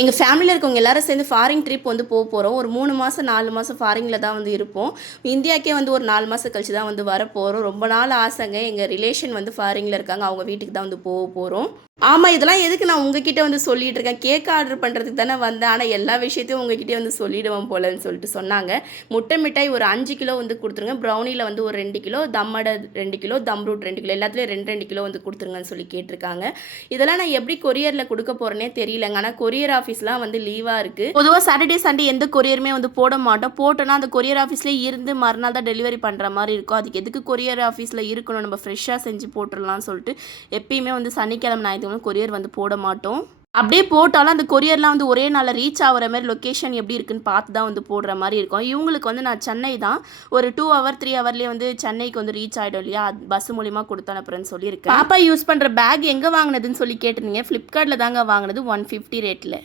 எங்கள் ஃபேமிலியில் இருக்கவங்க எல்லாரும் சேர்ந்து ஃபாரின் ட்ரிப் வந்து போகிறோம். ஒரு 3 மாதம் 4 மாதம் ஃபாரினில் தான் வந்து இருப்போம். இந்தியாக்கே வந்து ஒரு 4 மாதம் கழிச்சு தான் வந்து வரப்போகிறோம். ரொம்ப நாள் ஆசைங்க. எங்கள் ரிலேஷன் வந்து ஃபாரினில் இருக்காங்க. அவங்க வீட்டுக்கு தான் வந்து போகிறோம். ஆமாம், இதெல்லாம் எதுக்கு நான் உங்ககிட்ட வந்து சொல்லிட்டு இருக்கேன். கேக் ஆர்டர் பண்ணுறதுக்கு தானே வந்தேன். ஆனால் எல்லா விஷயத்தையும் உங்ககிட்டயே வந்து சொல்லிடுவேன் போலன்னு சொல்லிட்டு சொன்னாங்க. முட்டை மிட்டாய் ஒரு 5 கிலோ வந்து கொடுத்துருங்க. ப்ரௌனியில் வந்து ஒரு 2 கிலோ, தம்மடை 2 கிலோ, தம் ரூட் 2 கிலோ, எல்லாத்துலேயும் 2 கிலோ வந்து கொடுத்துருங்கன்னு சொல்லி கேட்டிருக்காங்க. இதெல்லாம் நான் எப்படி கொரியரில் கொடுக்க போகிறேனே தெரியலங்க. ஆனால் கொரியர் ஆஃபீஸ்லாம் வந்து லீவாக இருக்குது. பொதுவாக சாட்டர்டே சண்டே எந்த கொரியருமே வந்து போட மாட்டோம். போட்டோன்னா அந்த கொரியர் ஆஃபீஸ்லேயே இருந்து மறுநாள் தான் டெலிவரி பண்ணுற மாதிரி இருக்கும். அதுக்கு எதுக்கு கொரியர் ஆஃபீஸில் இருக்கணும், நம்ம ஃப்ரெஷ்ஷாக செஞ்சு போட்டுடலாம்னு சொல்லிட்டு எப்பயுமே வந்து சனிக்கிழமை ஞாயிற்றுக்கிழமை கொரியர் வந்து போட மாட்டோம். அப்படியே போட்டாலும் அந்த கொரியர்லாம் வந்து ஒரே நாளில் ரீச் ஆகிற மாதிரி லொக்கேஷன் எப்படி இருக்குன்னு பார்த்து தான் வந்து போடுற மாதிரி இருக்கும். இவங்களுக்கு வந்து நான் சென்னை தான், ஒரு 2 ஹவர் 3 ஹவர்லேயே வந்து சென்னைக்கு வந்து ரீச் ஆகிடும் இல்லையா, பஸ் மூலிமா கொடுத்து அனுப்புறேன்னு சொல்லியிருக்கேன். பாப்பா யூஸ் பண்ணுற பேக் எங்கே வாங்கினதுன்னு சொல்லி கேட்டிருந்தீங்க. ஃப்ளிப்கார்ட்டில் தாங்க வாங்கினது, 150 ரேட்டில்.